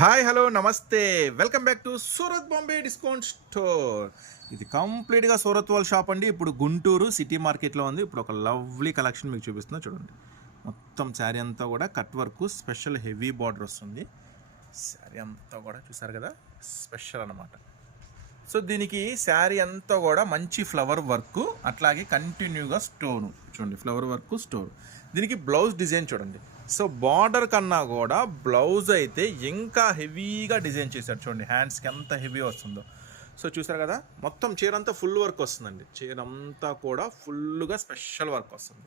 Hi hello నమస్తే welcome back to Surat Bombay discount store. ఇది కంప్లీట్గా సూరత్ వాళ్ళ షాప్ అండి. ఇప్పుడు గుంటూరు సిటీ మార్కెట్లో ఉంది. ఇప్పుడు ఒక లవ్లీ కలెక్షన్ మీకు చూపిస్తున్నా చూడండి. మొత్తం శారీ అంతా కూడా cut work special heavy border వస్తుంది. శారీ అంతా కూడా చూసారు కదా, స్పెషల్ అన్నమాట. సో దీనికి శారీ అంతా కూడా మంచి ఫ్లవర్ వర్క్, అట్లాగే కంటిన్యూగా స్టోన్ చూడండి, ఫ్లవర్ వర్క్ స్టోన్. దీనికి బ్లౌజ్ డిజైన్ చూడండి. సో బార్డర్ కన్నా కూడా బ్లౌజ్ అయితే ఇంకా హెవీగా డిజైన్ చేశారు చూడండి. హ్యాండ్స్కి ఎంత హెవీ వస్తుందో. సో చూసారు కదా, మొత్తం చీర అంతా ఫుల్ వర్క్ వస్తుందండి. చీర అంతా కూడా ఫుల్గా స్పెషల్ వర్క్ వస్తుంది.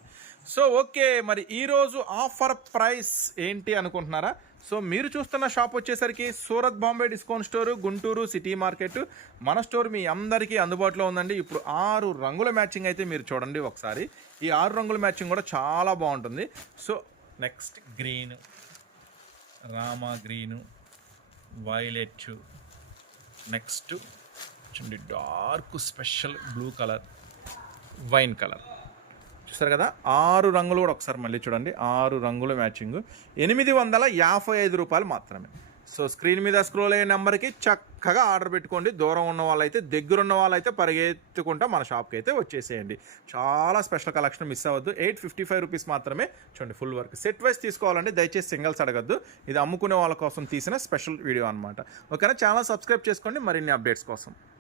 సో ఓకే, మరి ఈరోజు ఆఫర్ ప్రైస్ ఏంటి అనుకుంటున్నారా? సో మీరు చూస్తున్న షాప్ వచ్చేసరికి Surat Bombay discount store, Guntur city market. మన స్టోర్ మీ అందరికీ అందుబాటులో ఉందండి. ఇప్పుడు 6 రంగుల మ్యాచింగ్ అయితే మీరు చూడండి ఒకసారి. ఈ 6 రంగుల మ్యాచింగ్ కూడా చాలా బాగుంటుంది. So next green, Rama green, violet, next చూడండి dark special blue colour, wine colour. చూస్తారు కదా, 6 రంగులు కూడా ఒకసారి మళ్ళీ చూడండి. 6 రంగుల మ్యాచింగ్ 855 రూపాయలు మాత్రమే. సో స్క్రీన్ మీద స్క్రోల్ అయ్యే నెంబర్కి చక్కగా ఆర్డర్ పెట్టుకోండి. దూరం ఉన్న వాళ్ళైతే, దగ్గర ఉన్న వాళ్ళైతే పరిగెత్తుకుంటా మన షాప్కి అయితే వచ్చేసేయండి. చాలా స్పెషల్ కలెక్షన్, మిస్ అవ్వద్దు. 855 రూపీస్ మాత్రమే. చూడండి ఫుల్ వర్క్. సెట్ వైజ్ తీసుకోవాలండి, దయచేసి సింగిల్స్ అడగద్దు. ఇది అమ్ముకునే వాళ్ళ కోసం తీసిన స్పెషల్ వీడియో అనమాట. ఓకేనా? ఛానల్ సబ్స్క్రైబ్ చేసుకోండి మరిన్ని అప్డేట్స్ కోసం.